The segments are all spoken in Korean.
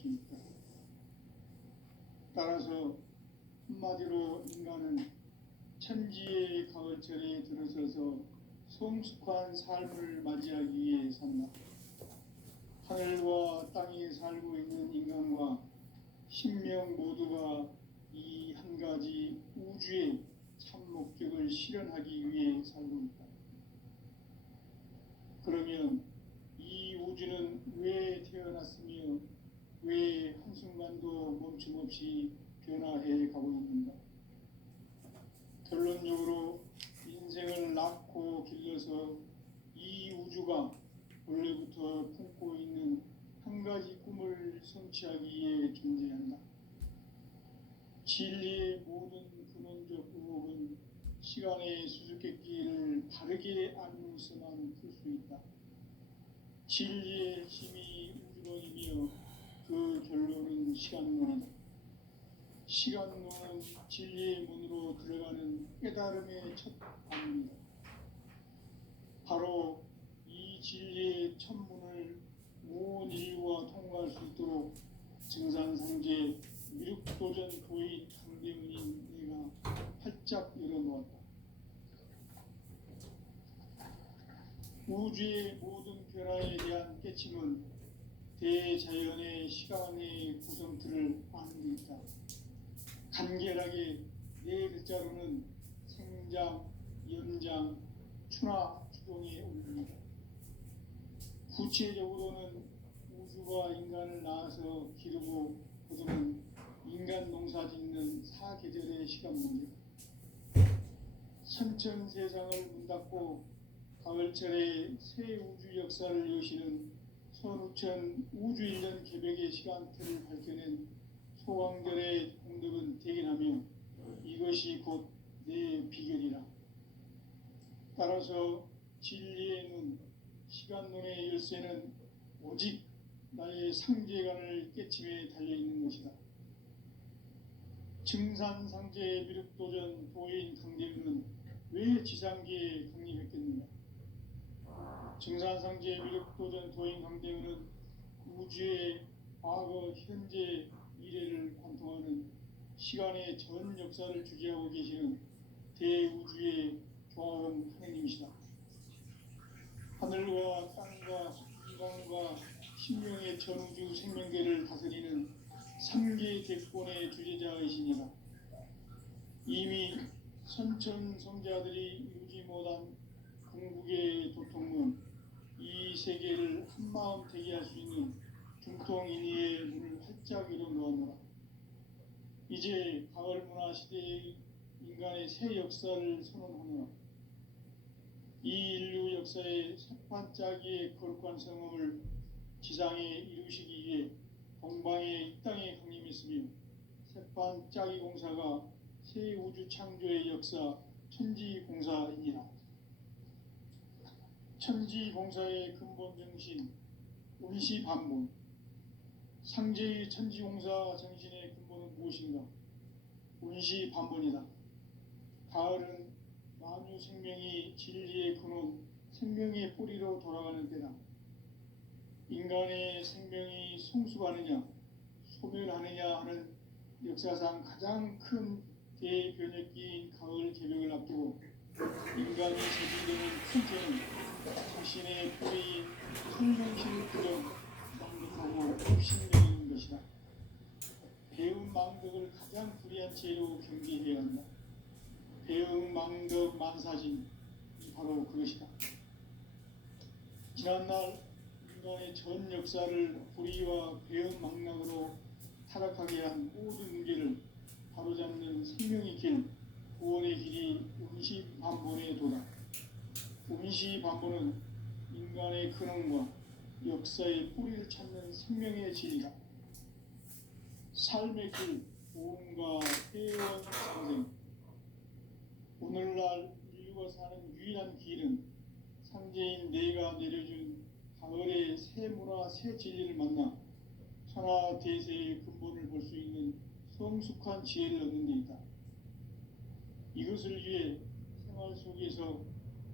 수 있다. 따라서 한마디로 인간은 천지의 가을철에 들어서서 성숙한 삶을 맞이하기 위해 산다. 하늘과 땅에 살고 있는 인간과 신명 모두가 이 한 가지 우주의 참 목적을 실현하기 위해 살고 있다. 그러면 이 우주는 왜 태어났으며 왜 한순간도 멈춤없이 변화해 가고 있는가? 결론적으로 인생을 낳고 길러서 이 우주가 원래부터 품고 있는 한 가지 꿈을 성취하기 위해 존재한다. 진리의 모든 근원적 의혹은 시간의 수수께끼를 바르게 알고서만 풀 수 있다. 진리의 힘이 우주론이며 그 결론은 시간론이다. 시간론은 진리의 문으로 들어가는 깨달음의 첫 방문이다. 바로 이 진리의 첫 문을 온 인류가 통과할 수 있도록 증산상제 미륵도전 도인 강대문인 내가 활짝 열어놓았다. 우주의 모든 변화에 대한 깨침은 대자연의 시간의 구성틀을 아는 데 있다. 간결하게 네 글자로는 생장, 연장, 추나 추동에 올립니다. 구체적으로는 우주가 인간을 낳아서 기르고 거두는 인간 농사 짓는 사계절의 시간 문제, 선천 세상을 문 닫고 가을철에 새 우주 역사를 여시는 선우천 우주 1년 개벽의 시간틀을 밝혀낸 소왕절의 공덕은 대견하며 이것이 곧 내 비결이라. 따라서 진리의 눈, 시간론의 열쇠는 오직 나의 상제관을 깨침에 달려있는 것이다. 증산상제의 미륵도전 도인 강대문은 왜 지상계에 강림했겠는가? 증산상제의 미륵도전 도인 강대문은 우주의 과거, 현재, 미래를 관통하는 시간의 전 역사를 주재하고 계시는 대우주의 조화원 하느님이시다. 하늘과 땅과 인간과 신명의 전우주 생명계를 다스리는 3개 대권의 주제자이시니라. 이미 선천성자들이 이루지 못한 궁극의 도통문, 이 세계를 한마음 되게 할 수 있는 중통인의의 문을 활짝 열어놓았노라. 이제 가을 문화 시대의 인간의 새 역사를 선언하노라. 이 인류 역사의 새반짝이의 거룩한 성음을 지상에 이루시기 위해 동방의 이 땅에 강림했으며 새반짝이 공사가 새 우주 창조의 역사 천지공사이니라. 천지공사의 근본 정신 운시반본, 상제의 천지공사 정신의 근본은 무엇인가? 운시반본이다. 가을은 만유 생명이 진리의 근원, 생명의 뿌리로 돌아가는 때다. 인간의 생명이 성숙하느냐, 소멸하느냐 하는 역사상 가장 큰 대변혁기인 가을 개벽을 앞두고 인간이 제기되는 큰죄는 자신의 뿌리인 생명신을 부정 망독하고 불신명하는 것이다. 배운 망덕을 가장 불의한 죄로 경계해야 한다. 배응 망덕 만사진, 바로 그것이다. 지난날 인간의 전 역사를 불의와 배응 망락으로 타락하게 한 모든 문제를 바로잡는 생명의 길, 구원의 길이 운시반본의 도다. 운시반본은 인간의 근원과 역사의 뿌리를 찾는 생명의 진리다. 삶의 길, 보험과 회원 상생. 오늘날 인류가 사는 유일한 길은 상제인 내가 내려준 가을의 새 문화, 새 진리를 만나 천하 대세의 근본을 볼 수 있는 성숙한 지혜를 얻는 데 있다. 이것을 위해 생활 속에서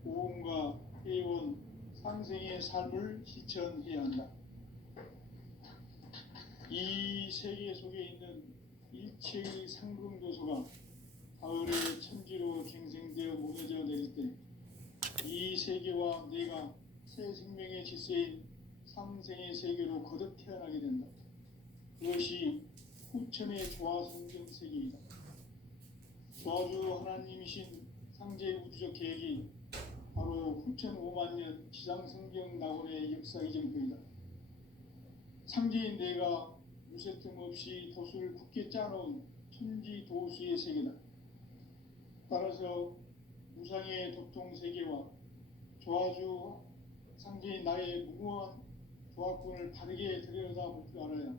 보험과 회원, 상생의 삶을 실천해야 한다. 이 세계 속에 있는 일체의 상금도서가 가을의 천지로 갱생되어 무너져 내릴 때 이 세계와 내가 새 생명의 질서인 상생의 세계로 거듭 태어나게 된다. 그것이 후천의 조화성경 세계이다. 조화주 하나님이신 상제의 우주적 계획이 바로 후천 5만 년 지상성경 낙원의 역사 이전표이다. 상제인 내가 무쇠 틈 없이 도수를 굳게 짜놓은 천지 도수의 세계다. 따라서 무상의 도통 세계와 조화주 상제인 나의 무모한 조합군을 바르게 들여다볼 줄 알아야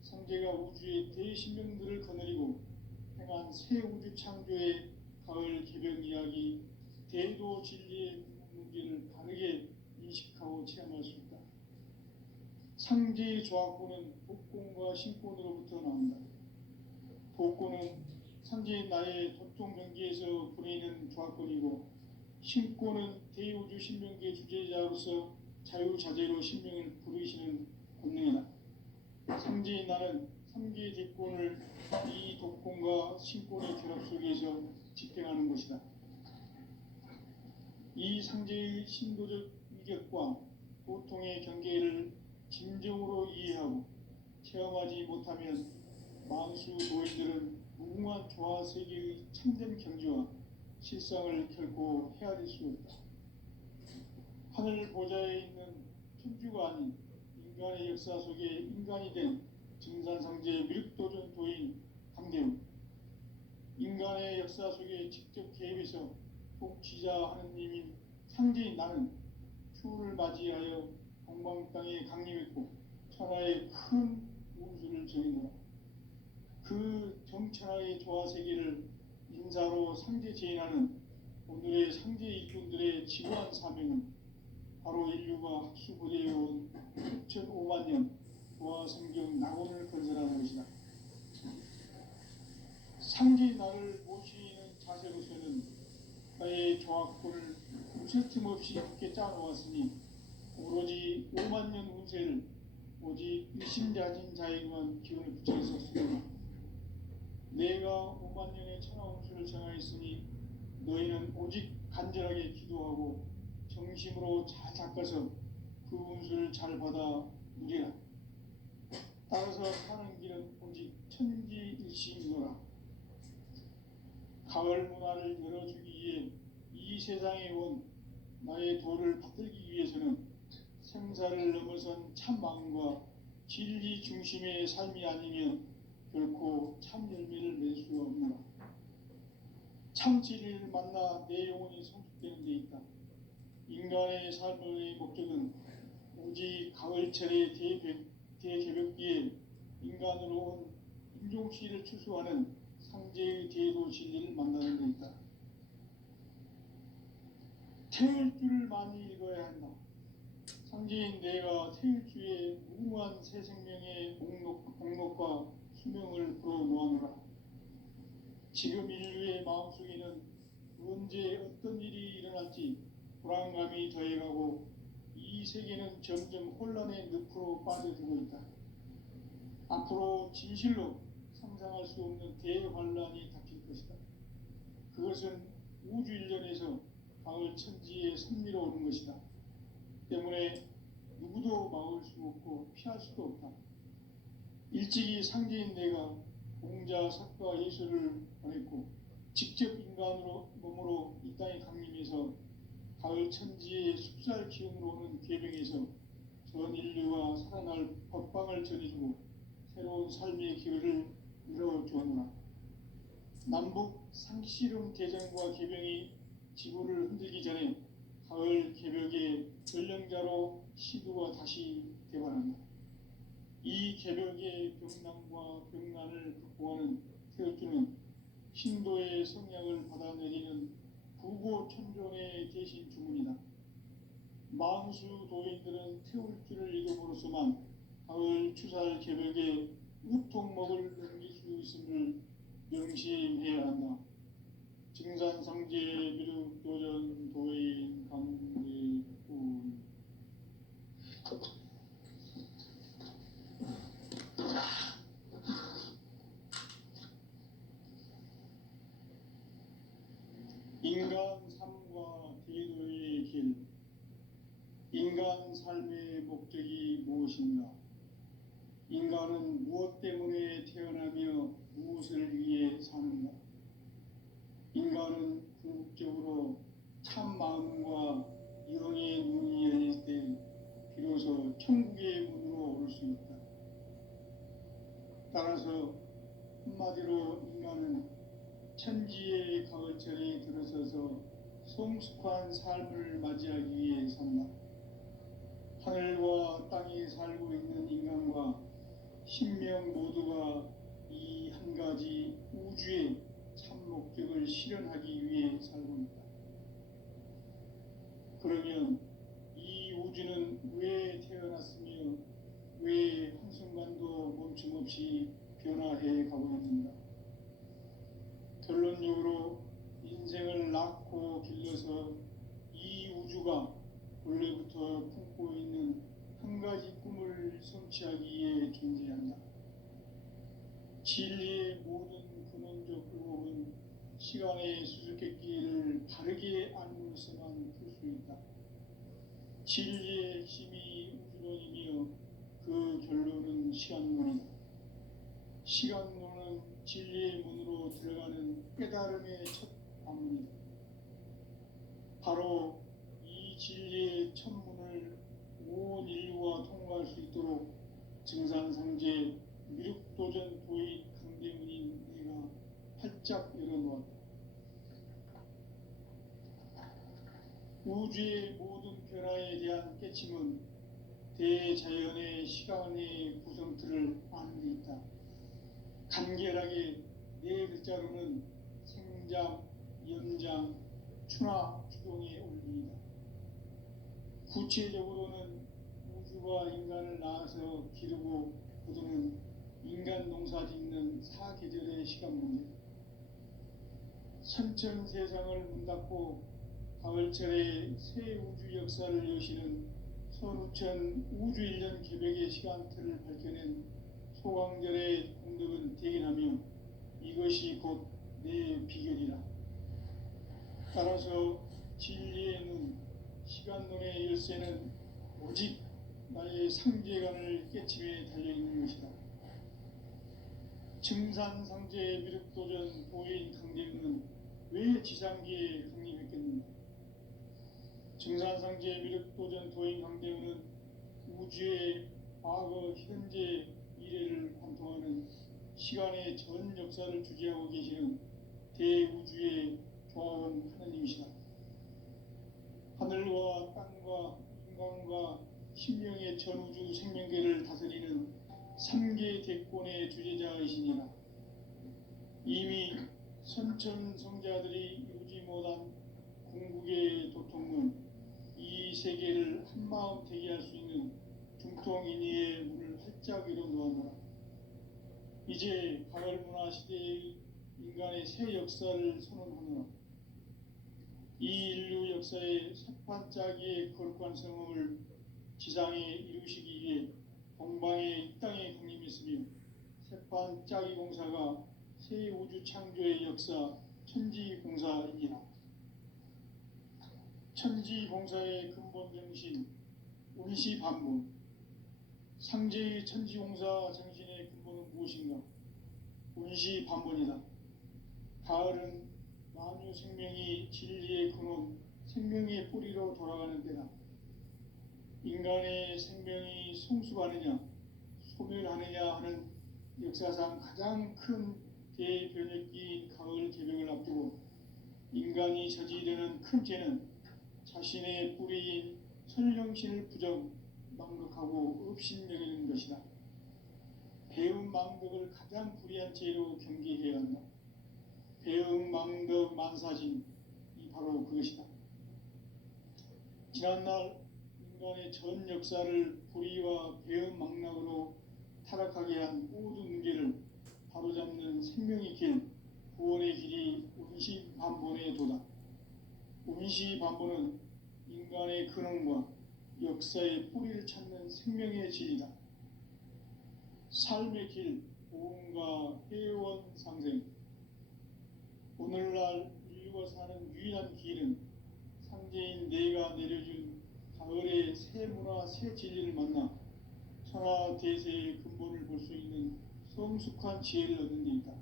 상제가 우주의 대신명들을 거느리고 행한 새 우주 창조의 가을 개벽 이야기, 대도 진리의 문제를 바르게 인식하고 체험할 수 있다. 상제의 조합군은 복권과 신권으로부터 나온다. 복권은 상제인 나의 도통 경기에서 보내는 조합권이고, 신권은 대우주 신명기의 주제자로서 자유자재로 신명을 부르시는 권능이다. 상제인 나는 3개의 대권을 이 독권과 신권의 결합 속에서 집행하는 것이다. 이 상제의 신도적 위격과 고통의 경계를 진정으로 이해하고 체험하지 못하면 만수 도인들은 무궁한 조화 세계의 참된 경지와 실상을 결코 헤아릴 수 없다. 하늘 보좌에 있는 천주가 아닌 인간의 역사 속에 인간이 된 증산상제 미륵도전 도인 강대웅, 인간의 역사 속에 직접 개입해서 복지자 하느님인 상제인 나는 추후를 맞이하여 동방 땅에 강림했고 천하의 큰 운수를 정의노라. 그 정천하의 조화 세계를 인사로 상제 제인하는 오늘의 상제 일꾼들의 지구한 사명은 바로 인류가 학수부대해온 6,500만 년 조화 성경 낙원을 건설하는 것이다. 상제의 나를 모시는 자세로서는 나의 조합권을 무쇠 틈 없이 굳게 짜놓았으니 오로지 5만 년 운세를 오직 일심자진 자에게만 기운을 붙여 있었으므로 내가 5만 년의 천하 운수를 정하였으니 너희는 오직 간절하게 기도하고 정심으로 잘 닦아서 그 운수를 잘 받아 누리라. 따라서 사는 길은 오직 천지일심이노라. 가을 문화를 열어주기 위해 이 세상에 온 나의 도를 받들기 위해서는 생사를 넘어선 참 마음과 진리 중심의 삶이 아니면 결코 참 열매를 맺을 수가 없노라. 참 진리를 만나 내 영혼이 성숙되는 데 있다. 인간의 삶의 목적은 오직 가을철의 대개벽기에 인간으로 온 인종시를 추수하는 상제의 대도 진리를 만나는 데 있다. 태울 줄을 많이 읽어야 한다. 상제인 내가 태일주의 무궁한 새 생명의 목록과 수명을 불어놓아노라. 지금 인류의 마음속에는 언제 어떤 일이 일어날지 불안감이 더해가고 이 세계는 점점 혼란의 늪으로 빠져들고 있다. 앞으로 진실로 상상할 수 없는 대환란이 닥칠 것이다. 그것은 우주 일련에서 가을 천지의 섭리로 오는 것이다. 때문에 누구도 막을 수 없고 피할 수도 없다. 일찍이 상제인 내가 공자, 석가, 예수를 보냈고 직접 인간으로 몸으로 이 땅에 강림해서 가을 천지의 숲살 기운으로 오는 괴병에서 전 인류가 살아날 법방을 전해주고 새로운 삶의 기회를 이뤄주었노라. 남북 상씨름 대전과 개병이 지구를 흔들기 전에 가을 개벽의 전령자로 시두가 다시 대발한다. 이 개벽의 병난과 병난을 극복하는 태극주는 신도의 성향을 받아내리는 부고천존의 대신 주문이다. 만수 도인들은 태울주를 읽음으로써만 가을 추살 개벽의 우통목을 넘길 수 있음을 명심해야 한다. 증산상제 미륵도전 도인 강대훈. 인간 삶과 대도의 길, 인간 삶의 목적이 무엇인가? 인간은 무엇 때문에 태어나며 무엇을 위해 사는가? 인간은 궁극적으로 참 마음과 영의 눈이 열릴 때 비로소 천국의 문으로 오를 수 있다. 따라서 한마디로 인간은 천지의 가을철에 들어서서 성숙한 삶을 맞이하기 위해 산다. 하늘과 땅에 살고 있는 인간과 신명 모두가 이 한 가지 우주의 참 목적을 실현하기 위해 살고 있다. 그러면 이 우주는 왜 태어났으며 왜 한순간도 멈춤없이 변화해 가고 있는가? 결론적으로 인생을 낳고 길러서 이 우주가 원래부터 품고 있는 한 가지 꿈을 성취하기 위해 존재한다. 진리의 모든 근원적 의혹은 시간의 수수께끼를 바르게 알면서만 풀 수 있다. 진리의 핵심이 우주론이며 그 결론은 시간론이다. 시간론은 진리의 문으로 들어가는 깨달음의 첫 관문이다. 바로 이 진리의 첫 문을 온 인류가 통과할 수 있도록 증산상제 미륵도전 도인 강대문인 내가 활짝 열어놓았다. 우주의 모든 변화에 대한 깨침은 대자연의 시간의 구성틀을 아는 데 있다. 간결하게 네 글자로는 생장, 연장, 추나 추동의 원리이다. 구체적으로는 우주가 인간을 낳아서 기르고 거두는 인간 농사 짓는 사계절의 시간 문제, 선천 세상을 문 닫고 가을철에 새 우주 역사를 여시는 선우천 우주 1년 계획의 시간틀을 밝혀낸 소강절의 공덕은 대견하며 이것이 곧 내 비결이라. 따라서 진리의 눈, 시간론의 열쇠는 오직 나의 상제관을 깨침에 달려있는 것이다. 증산상제 미륵도전 도인 강대문은 왜 지상기에 강림했겠는가? 증산상제 미륵도전 도인 강대문은 우주의 과거, 현재, 미래를 관통하는 시간의 전 역사를 주재하고 계시는 대우주의 조화원 하느님이시다. 하늘과 땅과 인간과 신명의 전우주 생명계를 다스리는 3계 대권의 주재자이시니라. 이미 선천성자들이 이루지 못한 궁극의 도통문, 이 세계를 한마음 되게 할 수 있는 중통인의의 문을 활짝 열어놓았노라. 이제 가을문화 시대의 인간의 새 역사를 선언하노라. 이 인류 역사의 섭판짜기의 거룩한 성음을 지상에 이루시기 위해 동방의 이 땅에 강림했으며 섭판짜기 공사가 새 우주 창조의 역사 천지공사이니라. 천지공사의 근본 정신 운시반본, 상제의 천지공사 정신의 근본은 무엇인가? 운시반본이다. 가을은 만유 생명이 진리의 근원, 생명의 뿌리로 돌아가는 때다. 인간의 생명이 성숙하느냐, 소멸하느냐 하는 역사상 가장 큰 대변혁기인 가을 개벽을 앞두고 인간이 저지르는 큰 죄는 자신의 뿌리인 선령신을 부정, 망극하고 업신여기는 것이다. 배움 망덕을 가장 불의한 죄로 경계해야 한다. 배움 망덕 만사진이 바로 그것이다. 지난날 인간의 전 역사를 불의와 배움 망락으로 타락하게 한 모든 문제를 바로잡는 생명의 길, 구원의 길이 운시반본의 도다. 운시반본은 인간의 근원과 역사의 뿌리를 찾는 생명의 질이다. 삶의 길, 보험과 회원 상생. 오늘날 태일주가 사는 유일한 길은 상제인 내가 내려준 가을의 새 문화 새 진리를 만나 천하 대세의 근본을 볼 수 있는 성숙한 지혜를 얻는 데 있다.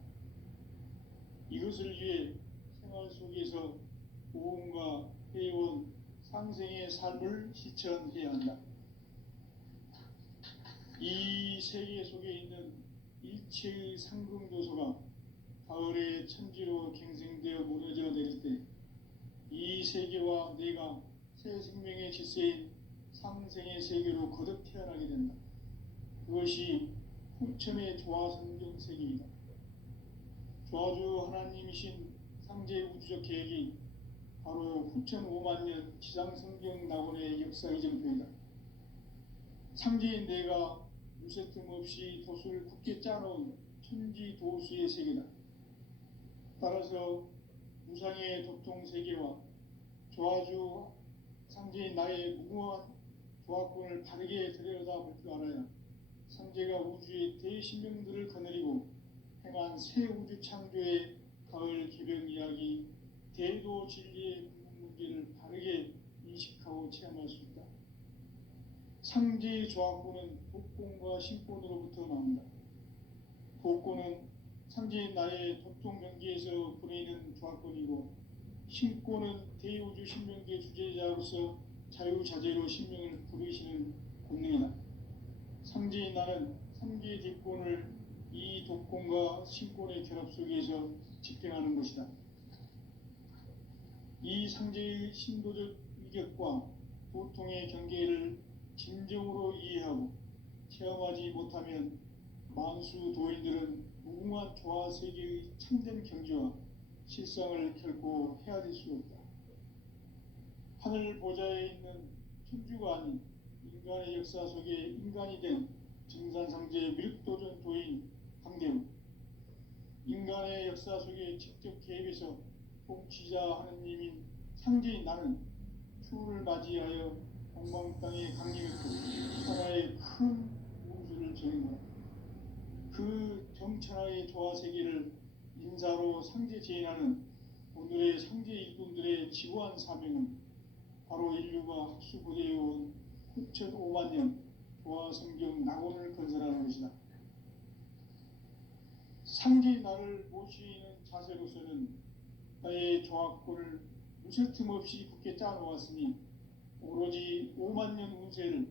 이것을 위해 생활 속에서 고음과 해온 상생의 삶을 실천해야 한다. 이 세계 속에 있는 일체의 상승조소가 가을의 천지로 갱생되어 무너져 내릴 때 이 세계와 내가 새 생명의 질서인 상생의 세계로 거듭 태어나게 된다. 그것이 후천의 조화성경 세계이다. 조화주 하나님이신 상제 우주적 계획이 바로 후천 5만 년 지상성경 낙원의 역사 이정표이다. 상제인 내가 무쇠 틈 없이 도수를 굳게 짜놓은 천지 도수의 세계다. 따라서 무상의 도통 세계와 조화주 상제인 나의 무궁한 조화권을 바르게 들여다볼 줄 알아야 상제가 우주의 대신명들을 거느리고 행한 새 우주 창조의 가을 개변 이야기, 대도 진리의 문제를 바르게 인식하고 체험할 수 있다. 상제의 조화권은 독권과 신권으로부터 나온다. 독권은 상제인 나의 도통 경계에서 보내는 조화권이고, 신권은 대우주 신명계 주제자로서 자유자재로 신명을 부르시는 권능이다. 상제인 나는 상제의 뒷권을 이 독권과 신권의 결합 속에서 집행하는 것이다. 이 상제의 신도적 위격과 도통의 경계를 진정으로 이해하고 체험하지 못하면 만수 도인들은 무궁한 조화 세계의 참된 경지와 실상을 결코 헤아릴 수 없다. 하늘 보좌에 있는 천주가 아닌 인간의 역사 속에 인간이 된 증산상제의 미륵도전 도인 강대우, 인간의 역사 속에 직접 개입해서 통치자 하느님인 상제인 나는 추후를 맞이하여 동방 땅에 강림했고 천하의 큰 우주를 정인하라. 그 정천하의 조화 세계를 인사로 상제 제인하는 오늘의 상제 일꾼들의 지구한 사명은 바로 인류가 학수고대해온 후천 5만 년 조화 성경 낙원을 건설하는 것이다. 상제의 나를 모시는 자세로서는 나의 조화권을 무쇠 틈 없이 굳게 짜놓았으니 오로지 5만 년 운세를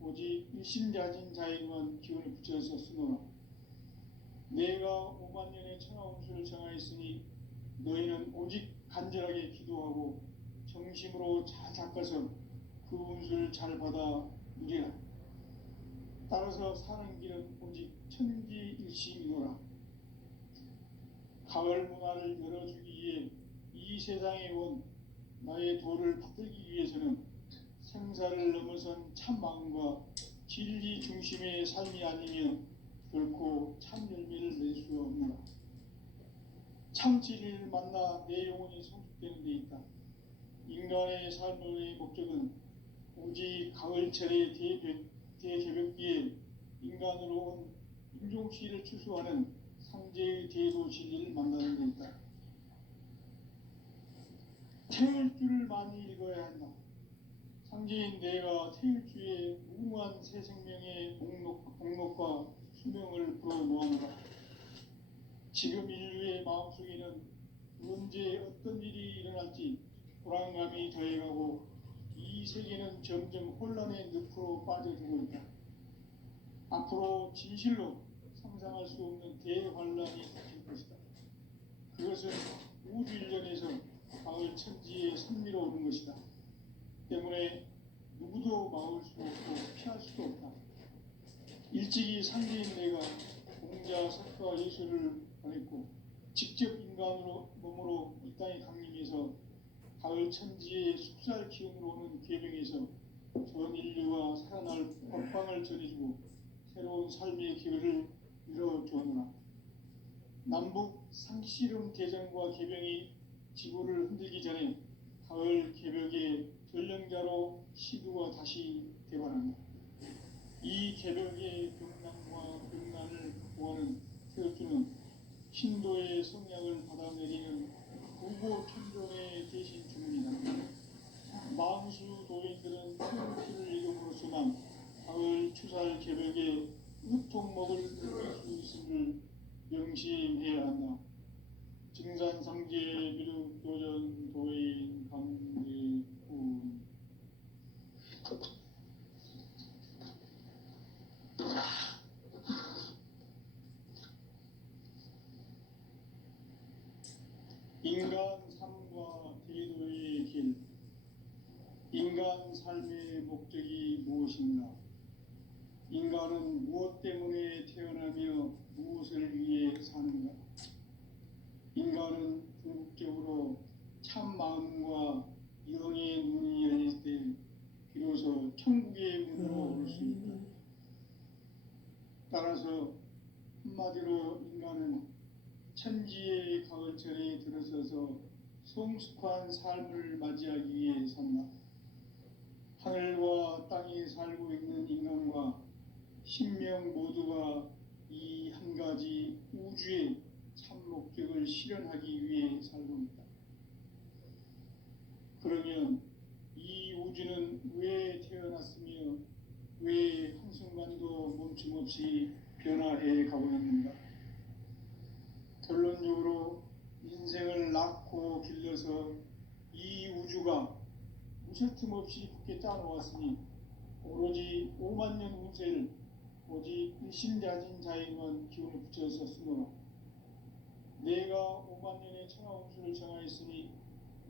오직 일심자진 자에게만 기운을 붙여서 쓰노라. 내가 5만 년의 천하 운수를 정하였으니 너희는 오직 간절하게 기도하고 정심으로 잘 닦아서 그 운수를 잘 받아 누리라. 따라서 사는 길은 오직 천지일심이노라. 가을 문화를 열어주기 위해 이 세상에 온 나의 도를 받들기 위해서는 생사를 넘어선 참 마음과 진리 중심의 삶이 아니면 결코 참 열매를 낼 수 없노라. 참 진리를 만나 내 영혼이 성숙되는 데 있다. 인간의 삶의 목적은 오직 가을철의 대개벽기에 인간으로 온 인종시를 추수하는 상제의 대도 진리를 만나는 데 있다. 태일주를 많이 읽어야 한다. 상제인 내가 태일주의 무궁한 새 생명의 목록과 수명을 불어놓아노라. 지금 인류의 마음속에는 언제 어떤 일이 일어날지 불안감이 더해가고 이 세계는 점점 혼란의 늪으로 빠져들고 있다. 앞으로 진실로 상상할 수 없는 대환란이 닥칠 것이다. 그것은 우주 일련에서 가을 천지에 선미로 오는 것이다. 때문에 누구도 막을 수 없고 피할 수도 없다. 일찍이 상제인 내가 공자, 석가, 예수를 보냈고 직접 인간으로 몸으로 이 땅에 강림해서 가을 천지의 숙살 기운으로 오는 계명에서 전 인류와 살아날 법방을 전해주고 새로운 삶의 기회를 열어주었노라. 남북 상씨름 대전과 개병이 지구를 흔들기 전에 가을 개벽의 전령자로 시두가 다시 대반한다. 이 개벽의 병난과 병난을 극복하는 태극주는 신도의 성량을 받아내리는 부고 천종의 대신 주문이다. 망수 도인들은 태울주를 이름으로서만 가을 추살 개벽에 우통목을 느낄 수 있음을 명심해야 한다. 증산상제 비륵 도전 도인 강대군. 인간 삶과 대도의 길. 인간 삶의 목적이 무엇인가? 인간은 무엇 때문에 태어나며 무엇을 위해 사는가? 인간은 궁극적으로 참 마음과 영의 눈이 열릴 때 비로소 천국의 문으로 올 수 있다. 따라서 한마디로 인간은 천지의 가을철에 들어서서 성숙한 삶을 맞이하기 위해 산다. 하늘과 땅에 살고 있는 인간과 신명 모두가 이 한 가지 우주의 참 목적을 실현하기 위해 살고 있다. 그러면 이 우주는 왜 태어났으며 왜 한순간도 멈춤없이 변화해 가고 있는가? 결론적으로 인생을 낳고 길러서 이 우주가 무슨 틈 없이 굳게 짜놓았으니 오로지 5만 년 운세를 오직 일심자진 자에만 기운을 붙여서 쓰노라. 내가 5만 년의 천하 운수를 정하였으니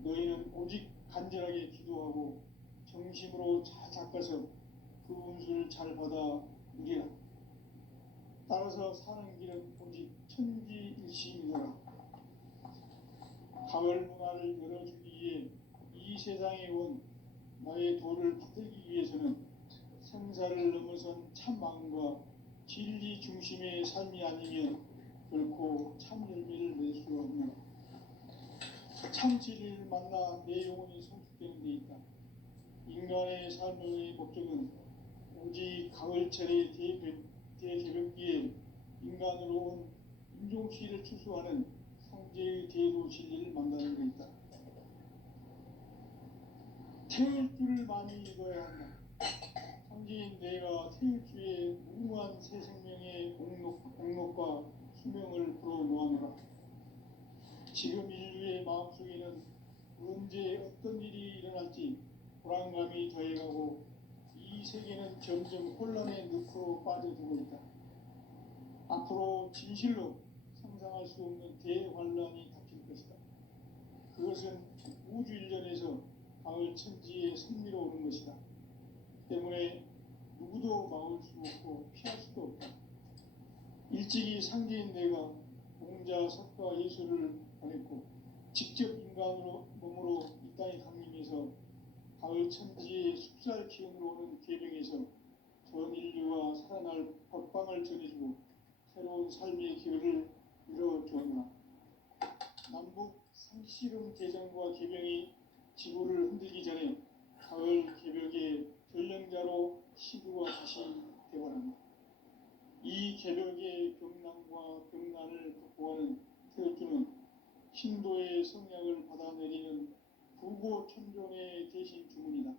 너희는 오직 간절하게 기도하고 정심으로 잘 닦아서 그 운수를 잘 받아 누리라. 따라서 사는 길은 오직 천지일심이더라. 가을 문화를 열어주기 위해 이 세상에 온 나의 도를 받들기 위해서는 생사를 넘어선 참 마음과 진리 중심의 삶이 아니면 결코 참 열매를 낼 수 없노라. 참 진리를 만나 내 영혼이 성숙되는 데 있다. 인간의 삶의 목적은 오직 가을철의 대개벽기에 인간으로 온 인종시를 추수하는 상제의 대도 진리를 만나는 데 있다. 태울 줄을 많이 읽어야 한다. 상제인 내가 태울주의 무궁한 새 생명의 공록과 수명을 불어놓아노라. 지금 인류의 마음속에는 언제 어떤 일이 일어날지 불안감이 더해가고 이 세계는 점점 혼란의 늪으로 빠져들고 있다. 앞으로 진실로 상상할 수 없는 대환란이 닥칠 것이다. 그것은 우주 일전에서 가을 천지의 섭리로 오는 것이다. 때문에 누구도 막을 수 없고 피할 수도 없다. 일찍이 상제인 내가 공자, 석가, 예수를 보냈고 직접 인간으로 몸으로 이 땅에 강림해서 가을 천지의 숲살 기운으로 오는 계명에서 전 인류와 살아날 법방을 전해주고 새로운 삶의 기회를 이뤄주었노라. 남북 상씨름 대전과 계명이 지구를 흔들기 전에 가을 개벽의 전령자로 시구가 다시 되어난다. 이 개벽의 병난과 병난을 극복하는 태울주는 신도의 성약을 받아내리는 부고 천종의 대신 주문이다.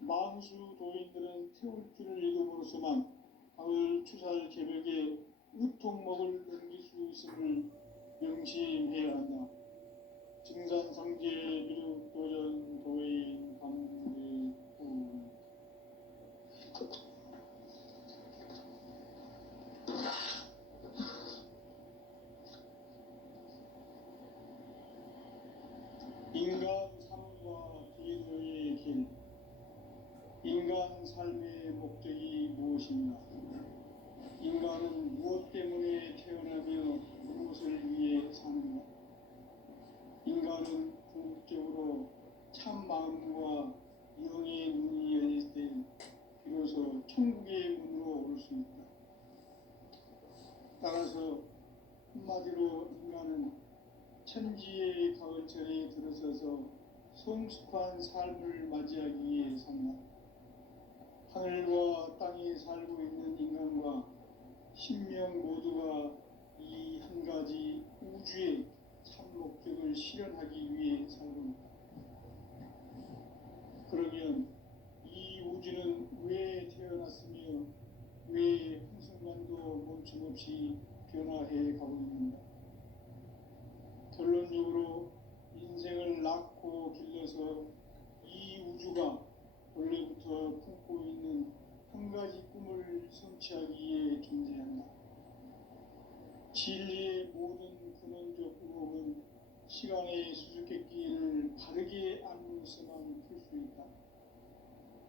망수 도인들은 태울주를 읽음으로써만 가을 추살 개벽에 우통목을 넘길 수 있음을 명심해야 한다. 증산상제 비륵 도전 도인 강대군. 인간 삶과 기도의 길. 인간 삶의 목적이 무엇인가? 인간은 무엇 때문에 태어나며 무엇을 위해 사는가? 인간은 궁극적으로 참 마음과 영의 눈이 열릴 때 비로소 천국의 문으로 올 수 있다. 따라서 한마디로 인간은 천지의 가을철에 들어서서 성숙한 삶을 맞이하기 위해 산다. 하늘과 땅에 살고 있는 인간과 신명 모두가 이 한 가지 우주의 참 목적을 실현하기 위해 살고 있다. 그러면 이 우주는 왜 태어났으며 왜 한순간도 멈춤없이 변화해 가고 있는가? 결론적으로 인생을 낳고 길러서 이 우주가 원래부터 품고 있는 한 가지 꿈을 성취하기 위해 존재한다. 진리의 모든 근원적 의혹은 시간의 수수께끼를 바르게 알고서만 풀 수 있다.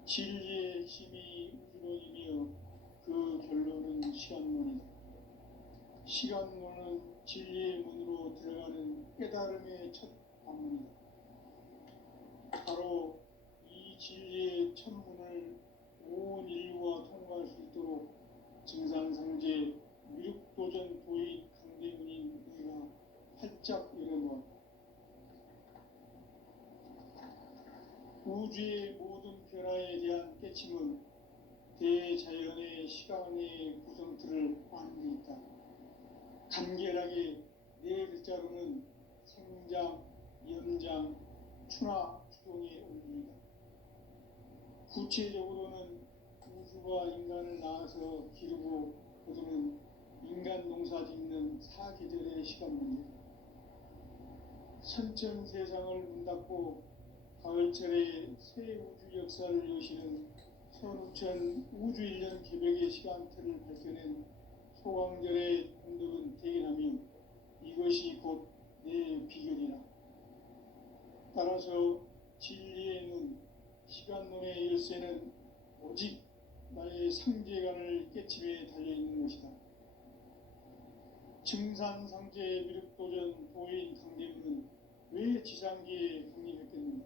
진리의 핵심이 우주론이며 그 결론은 시간론이다. 시간론은 진리의 문으로 들어가는 깨달음의 첫 방문이다. 바로 이 진리의 첫 문을 온 인류가 통과할 수 있도록 증산상제 미륵도전 도인 강대문인 내가 활짝 열어놓았다. 우주의 모든 변화에 대한 깨침은 대자연의 시간의 구성틀을 아는 데 있다. 간결하게 네 글자로는 생장, 연장, 추나 추동의 원리이다. 구체적으로는 우주가 인간을 낳아서 기르고 거두는 인간 농사 짓는 사계절의 시간 문제다. 선천 세상을 문 닫고 가을철에 새 우주 역사를 여시는 선우천 우주 1년 개벽의 시간틀을 밝혀낸 소강절의 공덕은 대견하며 이것이 곧 내 비결이라. 따라서 진리의 눈, 시간론의 열쇠는 오직 나의 상제관을 깨침에 달려있는 것이다. 증산상제 미륵도전 도인 강대문은 왜 지상계에 국립했겠는가?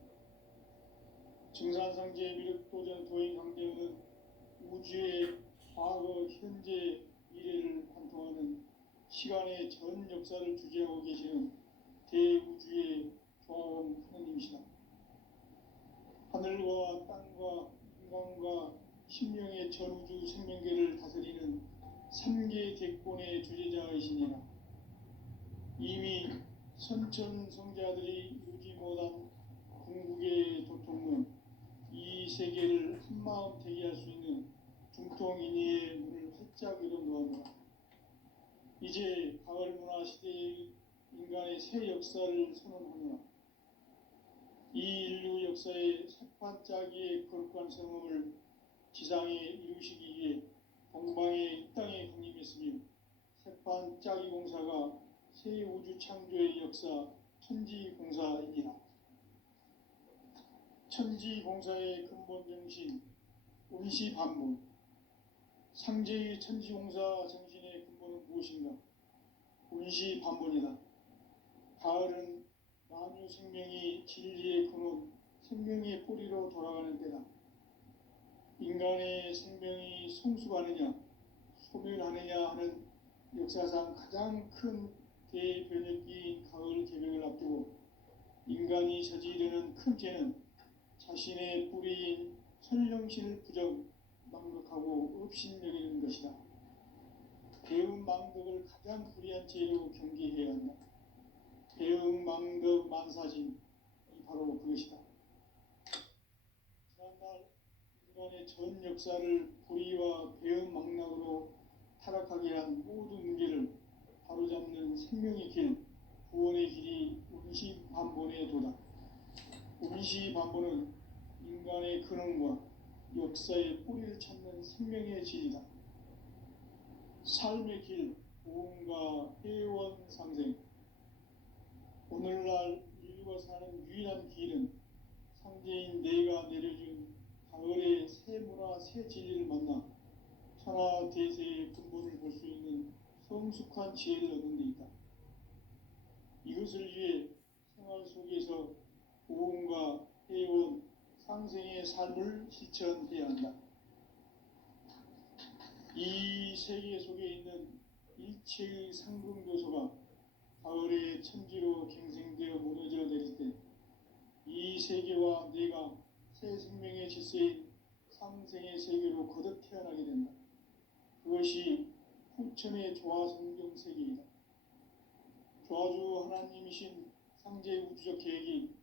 증산상제 미륵도전 도인 강대문은 우주의 과거, 현재, 미래를 관통하는 시간의 전 역사를 주재하고 계시는 대우주의 조화원 하느님이시다. 하늘과 땅과 인간과 신명의 전우주 생명계를 다스리는 3계 대권의 주제자이시니라. 이미 선천성자들이 이루지 못한 궁극의 도통은 이 세계를 한마음 되게 할 수 있는 중통인의의 문을 활짝 열어놓았노라. 이제 가을 문화 시대의 인간의 새 역사를 선언하노라. 이 인류 역사의 새반짝이의 거룩한 성음을 지상에 이루시기 위해 동방에 이 땅에 강림했으며 새반짝이 공사가 새 우주 창조의 역사 천지공사이니라. 천지공사의 근본 정신 운시반문. 상제의 천지공사 정신의 근본은 무엇인가? 운시반문이다. 가을은 만유 생명이 진리의 근원, 생명의 뿌리로 돌아가는 때다. 인간의 생명이 성숙하느냐, 소멸하느냐 하는 역사상 가장 큰 대변혁기인 가을 개벽을 앞두고 인간이 저지르는 큰 죄는 자신의 뿌리인 선령신을 부정, 망각하고 업신여기는 것이다. 배은망덕을 가장 불의한 죄로 경계해야 한다. 배은망덕 만사진이 바로 그것이다. 지난날 인간의 전 역사를 불의와 배은망락으로 타락하게 한 모든 문제를 바로잡는 생명의 길, 구원의 길이 운시반본의 도다. 운시반본은 인간의 근원과 역사의 뿌리를 찾는 생명의 질이다. 삶의 길, 보험과 회원 상생. 오늘날 인류가 사는 유일한 길은 상제인 내가 내려준 가을의 새 문화, 새 진리를 만나 천하 대세의 근본을 볼 수 있는 성숙한 지혜를 얻는 데 있다. 이것을 위해 생활 속에서 보험과 회원, 상생의 삶을 실천해야 한다. 이 세계 속에 있는 일체의 상금 요소가 가을의 천지로 갱생되어 무너져 내릴 때 이 세계와 내가 새 생명의 질서인 상생의 세계로 거듭 태어나게 된다. 그것이 후천의 조화 성경 세계이다. 조아주 하나님이신 상제 우주적 계획이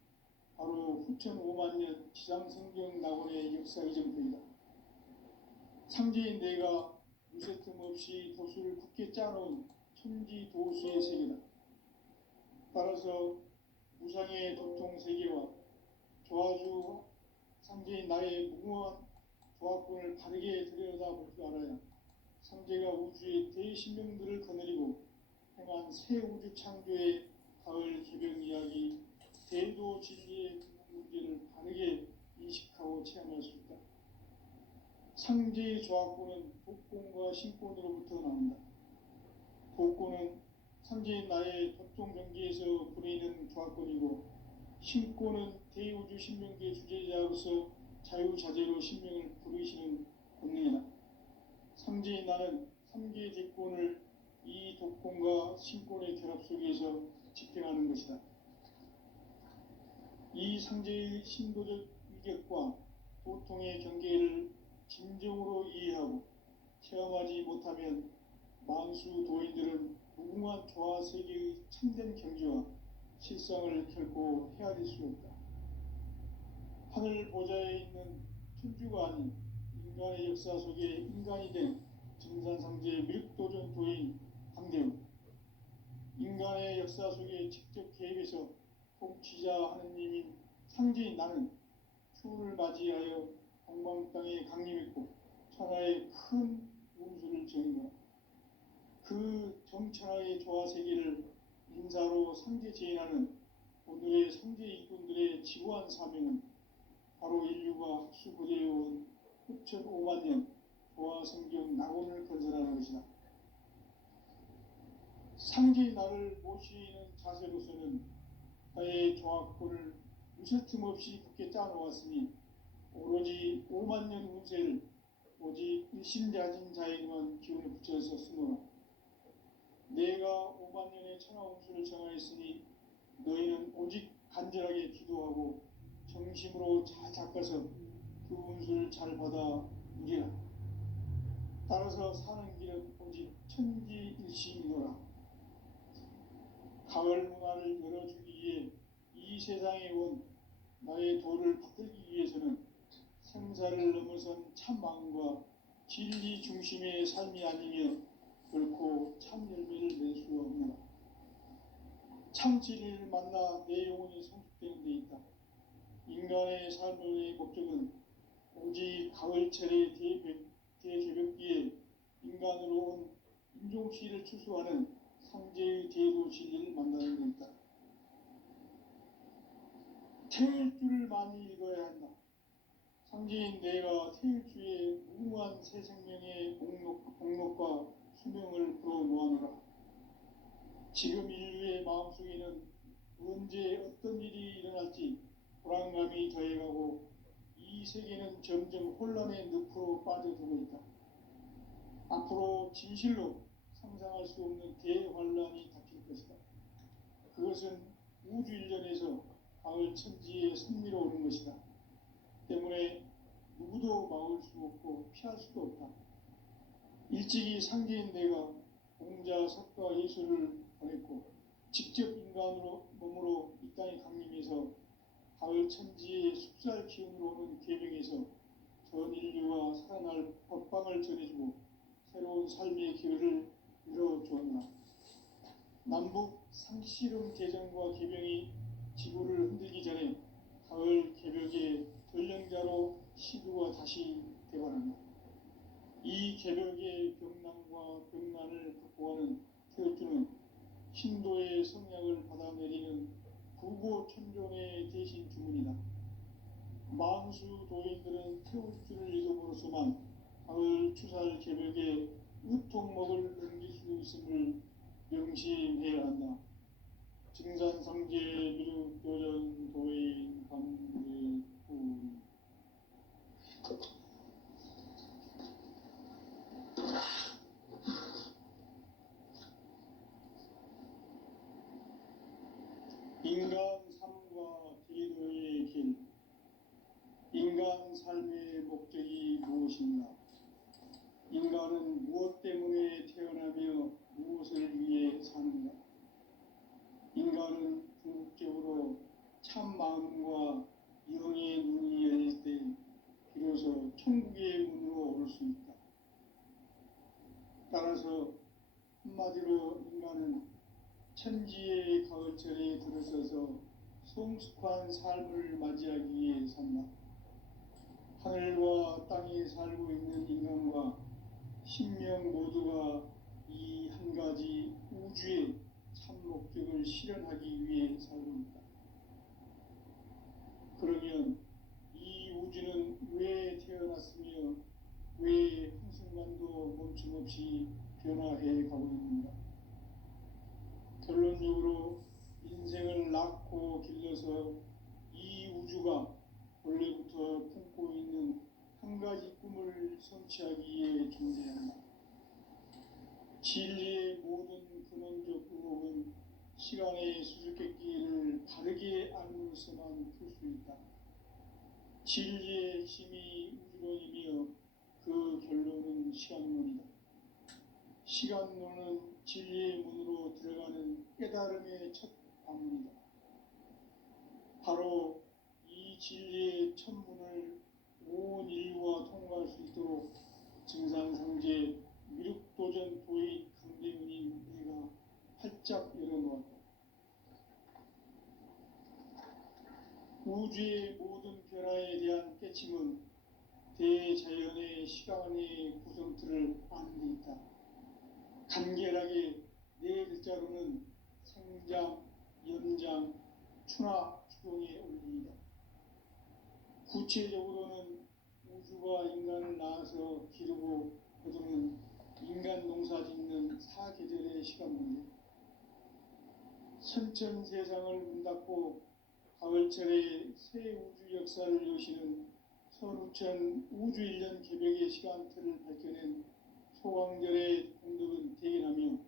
바로 후천 5만 년 지상성경 낙원의 역사 이전부이다. 상제인 내가 무쇠틈 없이 도수를 굳게 짜놓은 천지 도수의 세계다. 따라서 무상의 도통 세계와 조아주 상제인 나의 무궁한 조합권을 바르게 들여다볼 줄 알아야 상제가 우주의 대신명들을 거느리고 행한 새 우주 창조의 가을 개변 이야기, 대도 진리의 문제를 바르게 인식하고 체험할 수 있다. 상제의 조합권은 복권과 신권으로부터 나온다. 복권은 상제인 나의 도통 경계에서 부리는 조합권이고, 신권은 대우주 신명계 주제자로서 자유자재로 신명을 부르시는 권능이다. 상제인 나는 3개의 대권을 이 독권과 신권의 결합 속에서 집행하는 것이다. 이 상제의 신도적 위격과 도통의 경계를 진정으로 이해하고 체험하지 못하면 만수 도인들은 무궁한 조화 세계의 참된 경지와 실상을 결코 헤아릴 수 없다. 하늘 보좌에 있는 천주가 아닌 인간의 역사 속에 인간이 된 증산상제 밀도전 도인 강대우, 인간의 역사 속에 직접 개입해서 통치자 하느님인 상제인 나는 추후를 맞이하여 동방 땅에 강림했고 천하의 큰 운수를 정했노라. 그 정천하의 조화 세계를 인사로 상제 제인하는 오늘의 상제 일꾼들의 지구한 사명은 바로 인류가 학수고대해온 후천 5만 년 조화 성경 낙원을 건설하는 것이다. 상제의 나를 모시는 자세로서는 나의 조합권을 무쇠틈 없이 굳게 짜놓았으니 오로지 5만 년 운세를 오직 일심자진 자에게만 기운을 붙여서 쓰노라. 내가 5만 년의 천하 운수를 정하였으니 너희는 오직 간절하게 기도하고 정심으로 잘 닦아서 그 운수를 잘 받아 누리라. 따라서 사는 길은 오직 천지일심이노라. 가을 문화를 열어주기 위해 이 세상에 온 나의 도를 받들기 위해서는 생사를 넘어선 참 마음과 진리 중심의 삶이 아니면 결코 참 열매를 낼 수 없노라. 참 진리를 만나 내 영혼이 성숙되는 데 있다. 인간의 삶의 목적은 오직 가을철의 대개벽기에 인간으로 온 인종씨를 추수하는 상제의 대도 진리를 만나는 데 있다. 태일 줄을 많이 읽어야 한다. 상제인 내가 태일주의 무궁한 새 생명의 목록과 수명을 불어놓아노라. 지금 인류의 마음속에는 언제 어떤 일이 일어날지 불안감이 더해가고 이 세계는 점점 혼란의 늪으로 빠져들고 있다. 앞으로 진실로 상상할 수 없는 대환란이 닥칠 것이다. 그것은 우주 일전에서 가을 천지에 선미로 오는 것이다. 때문에 누구도 막을 수 없고 피할 수도 없다. 일찍이 상제인 내가 공자, 석가, 예수를 보냈고 직접 인간으로 몸으로 이 땅에 강림해서 가을 천지의 숙살 기운으로 오는 계명에서 전 인류와 살아날 법방을 전해주고 새로운 삶의 기회를 열어주었노라. 남북 상씨름 개정과 개병이 지구를 흔들기 전에 가을 개벽의 전령자로 시두가 다시 되관한다. 이 개벽의 병난과 병난을 극복하는 태극주는 신도의 성약을 받아내리는 구고천존의 대신 주문이다. 만수 도인들은 태극주를 읽음으로써만 가을 추살 개벽의 의통목을 넘길 수 있음을 명심해야 한다. 증산상제 미륵교전 도인 강대훈. 인간 삶과 기도의 길. 인간 삶의 목적이 무엇인가? 인간은 무엇 때문에 태어나며 무엇을 위해 사는가? 한마디로 인간은 천지의 가을철에 들어서서 성숙한 삶을 맞이하기 위해 산다. 하늘과 땅에 살고 있는 인간과 신명 모두가 이 한 가지 우주의 참 목적을 실현하기 위해 살고 있다. 그러면 이 우주는 왜 태어났으며 왜 한순간도 멈춤없이 변화해 가고 있는가? 결론적으로 인생을 낳고 길러서 이 우주가 원래부터 품고 있는 한 가지 꿈을 성취하기 위해 존재한다. 진리의 모든 근원적 의혹은 시간의 수수께끼를 바르게 알므로서만 풀 수 있다. 진리의 핵심이 우주론이며 그 결론은 시간론이다. 시간론은 진리의 문으로 들어가는 깨달음의 첫 방문이다. 바로 이 진리의 첫 문을 온 인류가 통과할 수 있도록 증산상제 미륵도전 도의 강대문인 내가 활짝 열어놓았다. 우주의 모든 변화에 대한 깨침은 대자연의 시간의 구성틀을 아는 데 있다. 간결하게 네 글자로는 생장, 연장, 추나 추동의 원리이다. 구체적으로는 우주가 인간을 낳아서 기르고 거두는 인간 농사 짓는 사계절의 시간 문제, 선천 세상을 문 닫고 가을철에 새 우주 역사를 여시는 선우천 우주 1년 개벽의 시간틀을 밝혀낸 소강절의 공덕은 대견하며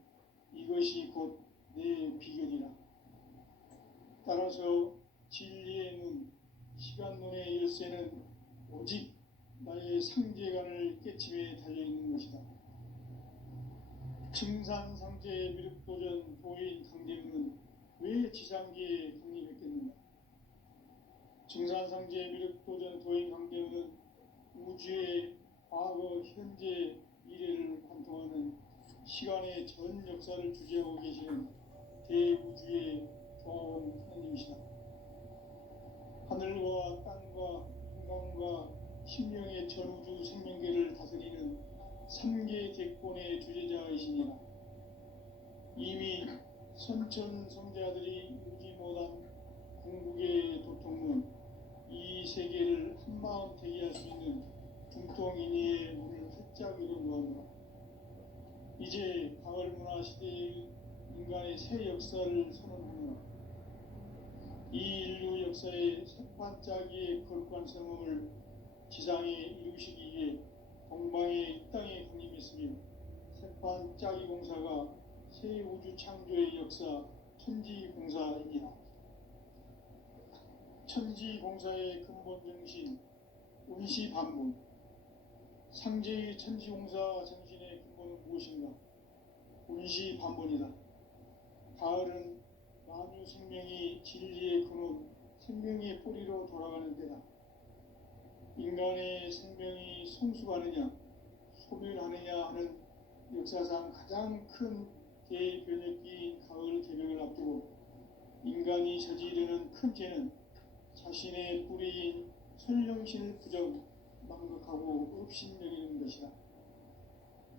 이것이 곧 내 비결이라. 따라서 진리의 문, 시간론의 열쇠는 오직 나의 상제관을 깨침에 달려있는 것이다. 증산상제 미륵도전 도인 강대문은 왜 지상계에 강림했겠는가? 증산상제 미륵도전 도인 강대문은 우주의 과거, 현재, 미래를 관통하는 시간의 전 역사를 주재하고 계시는 대우주의 조화원 하나님이시다. 하늘과 땅과 인간과 신명의 전우주 생명계를 다스리는 3계 대권의 주재자이시니라. 이미 선천 성자들이 유지 못한 궁극의 도통문, 이 세계를 한마음 대기할 수 있는 중통인의의 문을 활짝 열어놓았노라. 이제 가을 문화 시대의 인간의 새 역사를 선언하노라. 이 인류 역사의 색반짝이의 거룩한 성음을 지상에 이루시기 위해 동방의 이 땅에 강림했으며 색반짝이 공사가 새 우주 창조의 역사 천지공사이니라. 천지공사의 근본 정신 운시반분, 상제의 천지공사 정신의 근본은 무엇인가? 운시반분이다. 가을은 만유 생명이 진리의 근원, 생명의 뿌리로 돌아가는 때다. 인간의 생명이 성숙하느냐, 소멸하느냐 하는 역사상 가장 큰 대변혁기인 가을 개벽을 앞두고 인간이 저지르는 큰 죄는 자신의 뿌리인 설령신을 부정, 망각하고 업신여기는 것이다.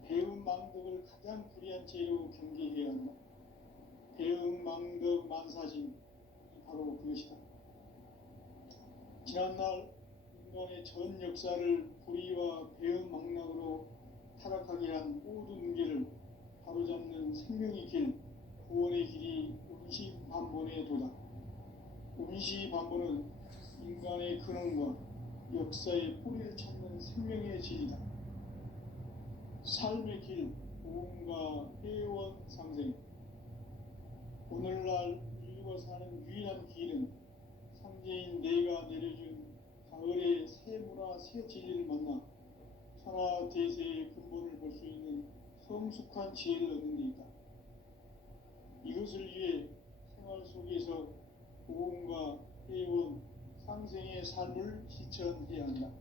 배움 망덕을 가장 불의한 죄로 경계해야 한다. 배움 망덕 만사진, 바로 그것이다. 지난날 인간의 전 역사를 불의와 배움 망락으로 타락하게 한 모든 문제를 바로잡는 생명의 길, 구원의 길이 운시반본의 도다. 운시반본은 인간의 근원과 역사의 뿌리를 찾는 생명의 질이다. 삶의 길, 보험과 회원 상생. 오늘날 인류가 사는 유일한 길은 상제인 내가 내려준 가을의 새 문화, 새 진리를 만나 천하 대세의 근본을 볼 수 있는 성숙한 지혜를 얻는 데 있다. 이것을 위해 생활 속에서 보험과 회원, 상생의 삶을 실천해야 한다.